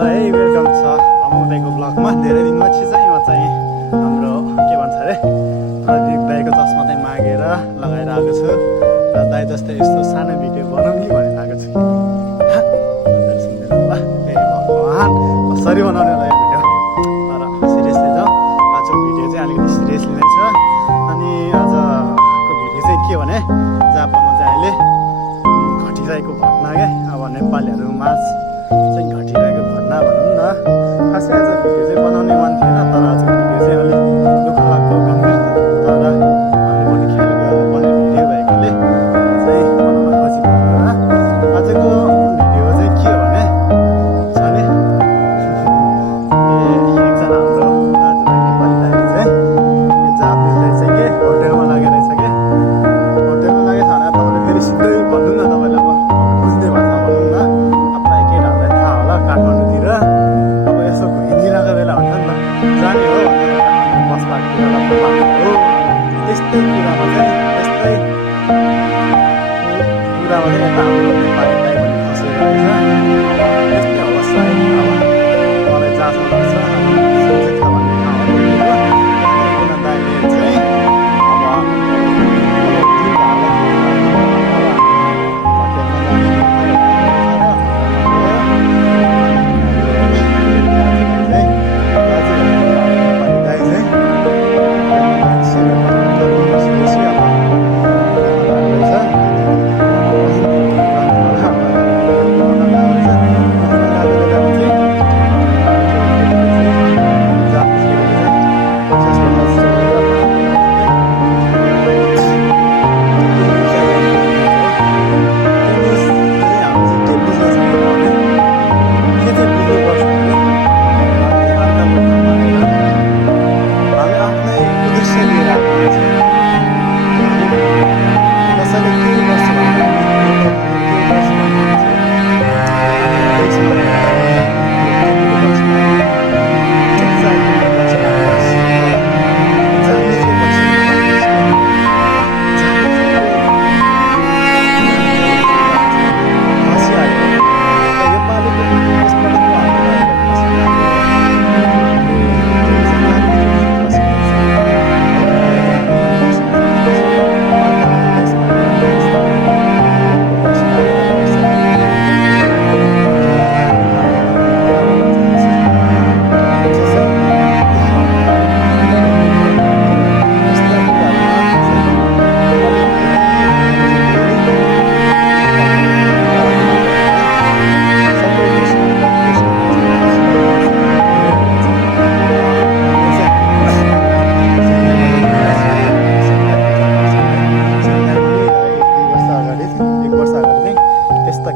Welcome छ अमुदाईको ब्लगमा। धेरै दिनपछि चाहिँ म चाहिँ हाम्रो के भन्छ अरे प्रदीप दाईको चस्मा चाहिँ मागेर लगाएर आएको छु र दाई जस्तै यस्तो सानो भिडियो बनाउने भनेर आएको छु। सुन्दैन होला ए भगवान् कसरी बनाउने होला यो भिडियो, तर सिरियसली त आजको भिडियो चाहिँ अलिकति सिरियसली नै छ। अनि आजको भिडियो चाहिँ के भने जापानमा चाहिँ अहिले घटिरहेको घटना क्या, अब नेपालीहरूमा चाहिँ घटिरहेको घटना भनौँ न। खासै आज भिडियो चाहिँ बनाउने मन थिएन, तर आजको भिडियो चाहिँ अलिक दुःख लाग्दो गम्भीर तर हामीले पनि ख्याल गर्नुपर्ने भिडियो भएकोले चाहिँ बनाउन खोजेको हो। आजको भिडियो चाहिँ के हो भने छ नि एकजना हाम्रो दाजुभाइ नेपाली दाइले चाहिँ यो जापानिजले चाहिँ के होटेलमा लागेर रहेछ क्या। होटेलमा लागेको छ भने तपाईँले फेरि सिधै भन्नु न, तपाईँलाई अब बुझ्ने भाषा भनौँ न। आपलाई केटाहरूलाई थाहा होला काठमाडौँतिर अब यसो हिँडिरहेको बेला हुन्छ नि त, जाने हो बस पार्कतिर हो। त्यस्तै कुरामा चाहिँ यता हाम्रो नेपाली दाइ पनि फसेर रहेछ। त्यस्तै होला सायद, अब मलाई जहाँसम्म लाग्छ सुन्जिता भन्ने ठाउँ हो एकजना दाइले चाहिँ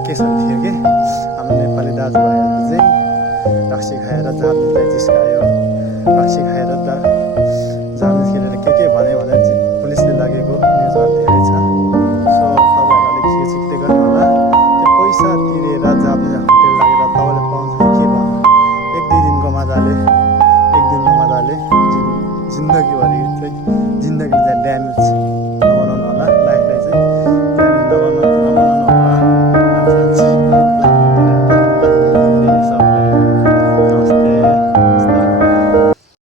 केसन थियो कि हाम्रो नेपाली दाजुभाइहरूले चाहिँ रक्सी खाएर जापानिजलाई जिस्कायो, रक्सी खाएर जापानिज खेलेर के भने भनेर पुलिसले लगेको न्युजहरू धेरै छ। सो तपाईँहरू अलिक खिच्दै गर्नु होला। त्यो पैसा तिरेर जापानिज होटेल लगेर तपाईँले पाउँछ कि के भयो, एक दुई दिनको मजाले जिन्दगीभरि चाहिँ जिन्दगीले चाहिँ ड्यामेज